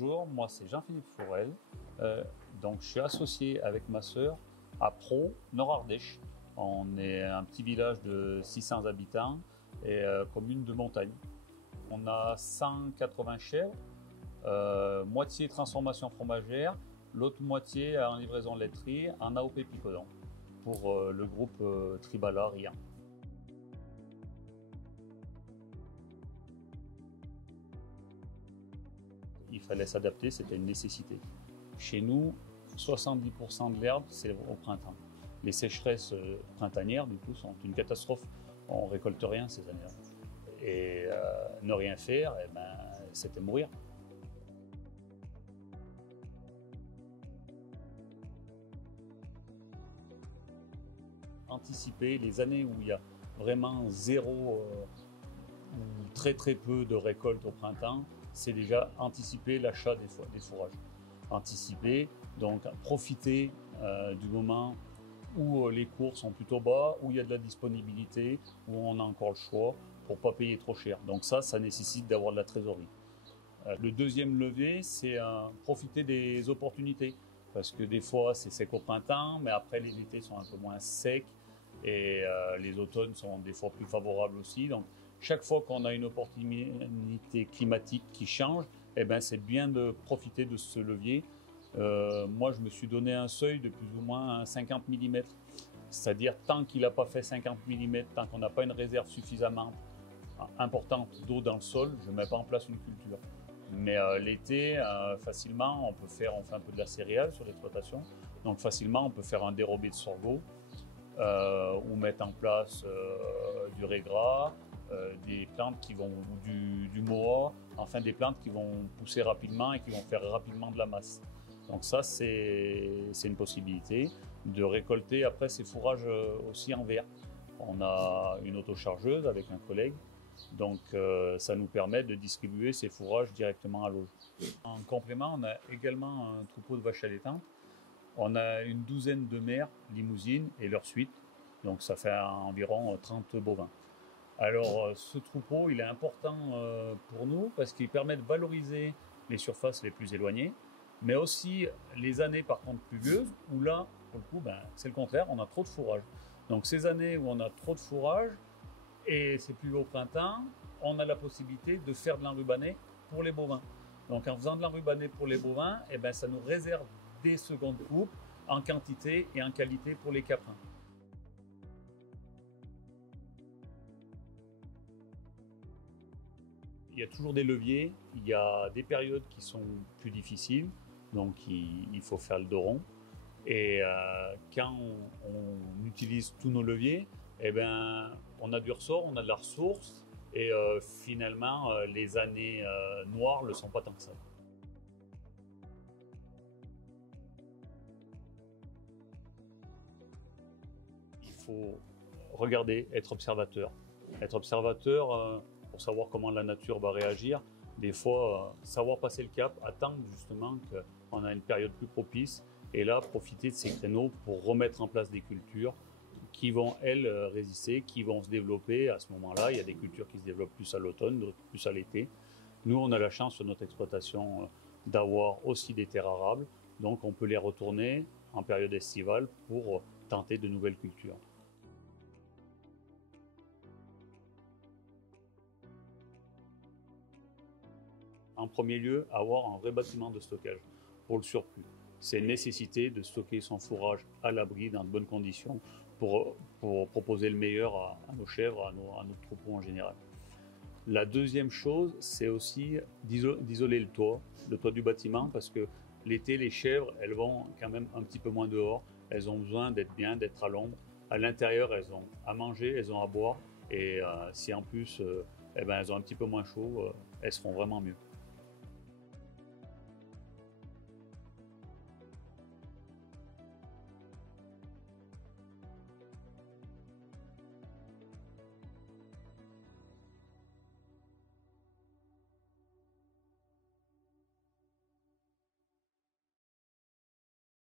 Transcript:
Bonjour, moi c'est Jean-Philippe Fourel. Donc je suis associé avec ma sœur à Pro, Nord-Ardèche. On est un petit village de 600 habitants et commune de montagne. On a 180 chèvres, moitié transformation fromagère, l'autre moitié en livraison laiterie en AOP Picodon pour le groupe Tribala Riant. Il fallait s'adapter, c'était une nécessité. Chez nous, 70% de l'herbe, c'est au printemps. Les sécheresses printanières, du coup, sont une catastrophe. On ne récolte rien ces années-là. Et ne rien faire, eh ben, c'était mourir. Anticiper les années où il y a vraiment zéro ou très peu de récolte au printemps, c'est déjà anticiper l'achat des fourrages. Anticiper, donc profiter du moment où les cours sont plutôt bas, où il y a de la disponibilité, où on a encore le choix pour ne pas payer trop cher. Donc ça nécessite d'avoir de la trésorerie. Le deuxième levier, c'est profiter des opportunités. Parce que des fois, c'est sec au printemps, mais après, les étés sont un peu moins secs et les automnes sont des fois plus favorables aussi. Donc, chaque fois qu'on a une opportunité climatique qui change, eh ben, c'est bien de profiter de ce levier. Moi, je me suis donné un seuil de plus ou moins 50 mm. C'est-à-dire, tant qu'il n'a pas fait 50 mm, tant qu'on n'a pas une réserve suffisamment importante d'eau dans le sol, je ne mets pas en place une culture. Mais l'été, facilement, on fait un peu de la céréale sur l'exploitation. Donc facilement, on peut faire un dérobé de sorgho ou mettre en place du régras, des plantes qui vont, du moa, enfin des plantes qui vont pousser rapidement et qui vont faire rapidement de la masse. Donc ça, c'est une possibilité de récolter après ces fourrages aussi en verre. On a une autochargeuse avec un collègue. Donc ça nous permet de distribuer ces fourrages directement à l'auge. En complément, on a également un troupeau de vaches allaitantes. On a une douzaine de mères limousines et leurs suites. Donc ça fait environ 30 bovins. Alors ce troupeau, il est important pour nous parce qu'il permet de valoriser les surfaces les plus éloignées, mais aussi les années par contre pluvieuses où là, pour le coup, c'est le contraire, on a trop de fourrage. Donc ces années où on a trop de fourrage, et c'est plus au printemps, on a la possibilité de faire de l'enrubanné pour les bovins. Donc en faisant de l'enrubanné pour les bovins, eh ben, ça nous réserve des secondes coupes en quantité et en qualité pour les caprins. Il y a toujours des leviers, il y a des périodes qui sont plus difficiles, donc il faut faire le dos rond. Et quand on utilise tous nos leviers, eh ben, on a du ressort, on a de la ressource, et finalement, les années noires ne le sont pas tant que ça. Il faut regarder, être observateur. Être observateur pour savoir comment la nature va réagir. Des fois, savoir passer le cap, attendre justement qu'on a une période plus propice, et là, profiter de ces créneaux pour remettre en place des cultures qui vont, elles, résister, qui vont se développer. À ce moment-là, il y a des cultures qui se développent plus à l'automne, d'autres plus à l'été. Nous, on a la chance sur notre exploitation d'avoir aussi des terres arables, donc on peut les retourner en période estivale pour tenter de nouvelles cultures. En premier lieu, avoir un vrai bâtiment de stockage pour le surplus. C'est une nécessité de stocker son fourrage à l'abri dans de bonnes conditions pour proposer le meilleur à nos chèvres, à notre troupeau en général. La deuxième chose, c'est aussi d'isoler le toit du bâtiment, parce que l'été, les chèvres, elles vont quand même un petit peu moins dehors. Elles ont besoin d'être bien, d'être à l'ombre. À l'intérieur, elles ont à manger, elles ont à boire. Et si en plus, elles ont un petit peu moins chaud, elles seront vraiment mieux.